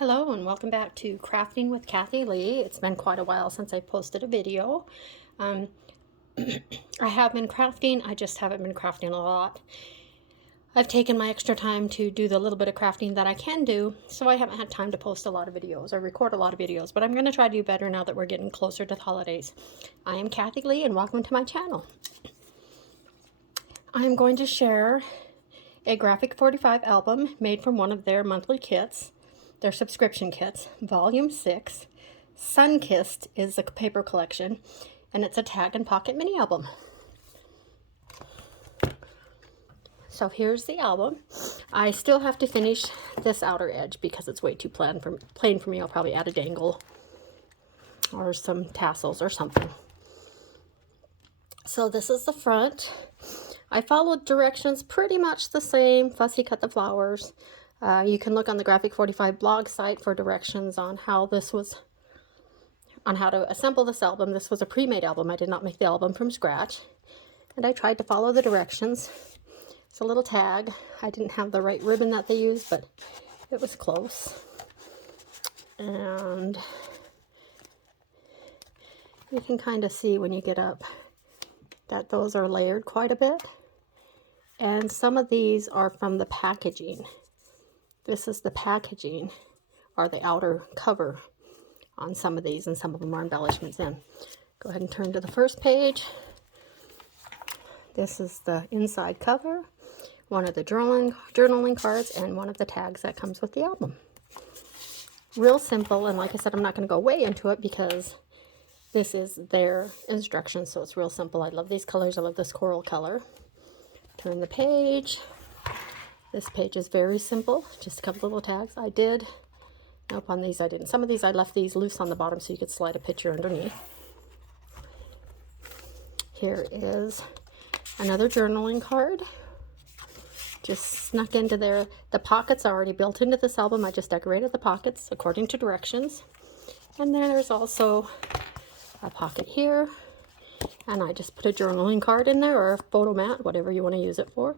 Hello and welcome back to Crafting with Kathy Lee. It's been quite a while since I posted a video. I have been crafting, I just haven't been crafting a lot. I've taken my extra time to do the little bit of crafting that I can do, so I haven't had time to post a lot of videos or record a lot of videos, but I'm going to try to do better now that we're getting closer to the holidays. I am Kathy Lee and welcome to my channel. I am going to share a G45 album made from one of their monthly kits. Their subscription kits, volume 6. Sunkissed is a paper collection, and it's a tag and pocket mini album. So here's the album. I still have to finish this outer edge because it's way too plain for me. I'll probably add a dangle or some tassels or something. So this is the front. I followed directions pretty much the same. Fussy cut the flowers. You can look on the G45 blog site for directions on how to assemble this album. This was a pre-made album. I did not make the album from scratch. And I tried to follow the directions. It's a little tag. I didn't have the right ribbon that they used, but it was close. And you can kind of see when you get up that those are layered quite a bit. And some of these are from the packaging. This is the packaging, or the outer cover on some of these, and some of them are embellishments in. Go ahead and turn to the first page. This is the inside cover, one of the journaling cards, and one of the tags that comes with the album. Real simple, and like I said, I'm not going to go way into it because this is their instructions, so it's real simple. I love these colors. I love this coral color. Turn the page. This page is very simple, just a couple little tags. Nope, on these I didn't. Some of these I left these loose on the bottom so you could slide a picture underneath. Here is another journaling card. Just snuck into there. The pockets are already built into this album. I just decorated the pockets according to directions. And then there's also a pocket here. And I just put a journaling card in there, or a photo mat, whatever you want to use it for.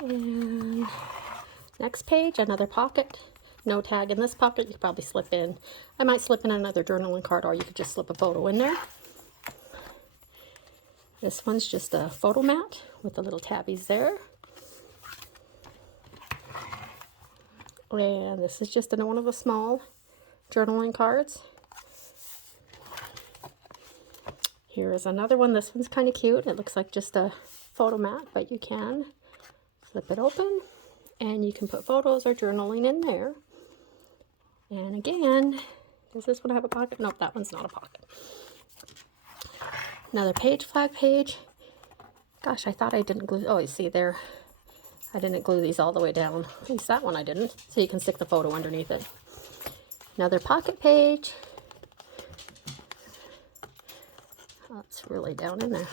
And next page, another pocket. No tag in this pocket. You could probably slip in. I might slip in another journaling card, or you could just slip a photo in there. This one's just a photo mat with the little tabbies there. And this is just one of the small journaling cards. Here is another one. This one's kind of cute. It looks like just a photo mat, but you can flip it open and you can put photos or journaling in there. And again, does this one have a pocket? Nope, that one's not a pocket. Another page flag page. Gosh, I thought I didn't glue. Oh, you see there, I didn't glue these all the way down. At least that one I didn't. So you can stick the photo underneath it. Another pocket page. Oh, it's really down in there.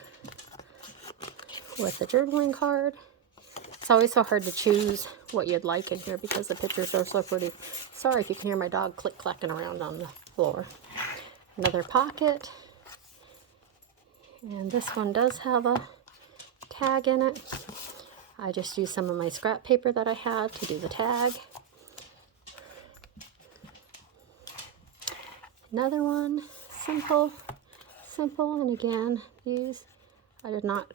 With the journaling card. It's always so hard to choose what you'd like in here because the pictures are so pretty. Sorry if you can hear my dog click-clacking around on the floor. Another pocket. And this one does have a tag in it. I just used some of my scrap paper that I had to do the tag. Another one, simple, and again, these I did not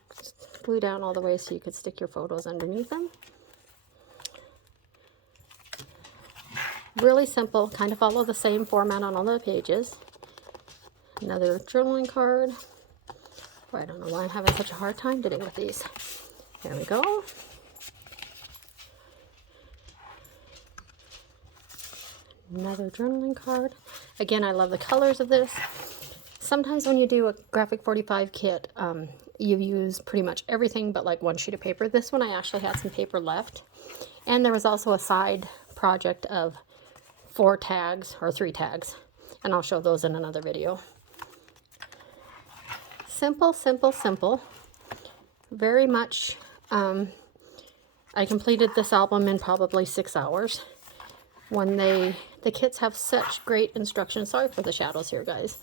glue down all the way so you could stick your photos underneath them. Really simple, kind of follow the same format on all the pages. Another journaling card. Boy, I don't know why I'm having such a hard time today with these. There we go. Another journaling card. Again, I love the colors of this. Sometimes when you do a G45 kit, you use pretty much everything but like one sheet of paper. This one I actually had some paper left. And there was also a side project of 4 tags or 3 tags. And I'll show those in another video. Simple, simple, simple. Very much, I completed this album in probably 6 hours. When the kits have such great instructions. Sorry for the shadows here, guys.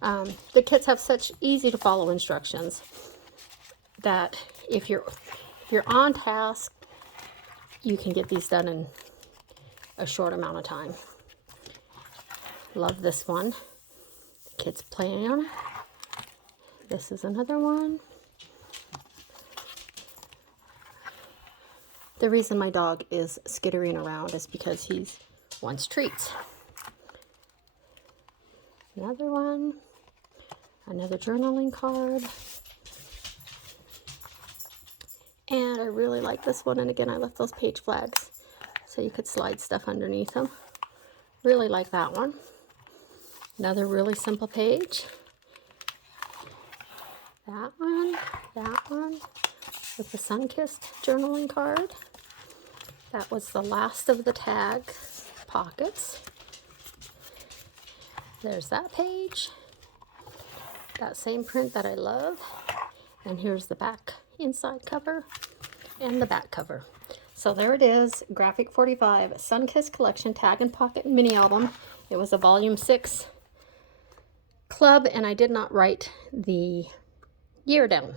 The kits have such easy to follow instructions that if you're on task, you can get these done in a short amount of time. Love this one. Kids playing on it. This is another one. The reason my dog is skittering around is because he wants treats. Another one. Another journaling card. And I really like this one. And again, I left those page flags so you could slide stuff underneath them. Really like that one. Another really simple page. That one with the Sunkissed journaling card. That was the last of the tag pockets. There's that page. That same print that I love. And here's the back inside cover and the back cover. So there it is, Graphic 45 Sunkissed Collection Tag and Pocket Mini Album. It was a volume 6 club, and I did not write the year down.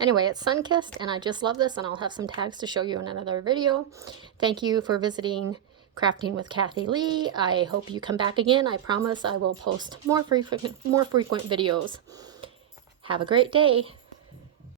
Anyway, it's Sunkissed, and I just love this, and I'll have some tags to show you in another video. Thank you for visiting Crafting with Kathilee. I hope you come back again. I promise I will post more frequent videos. Have a great day.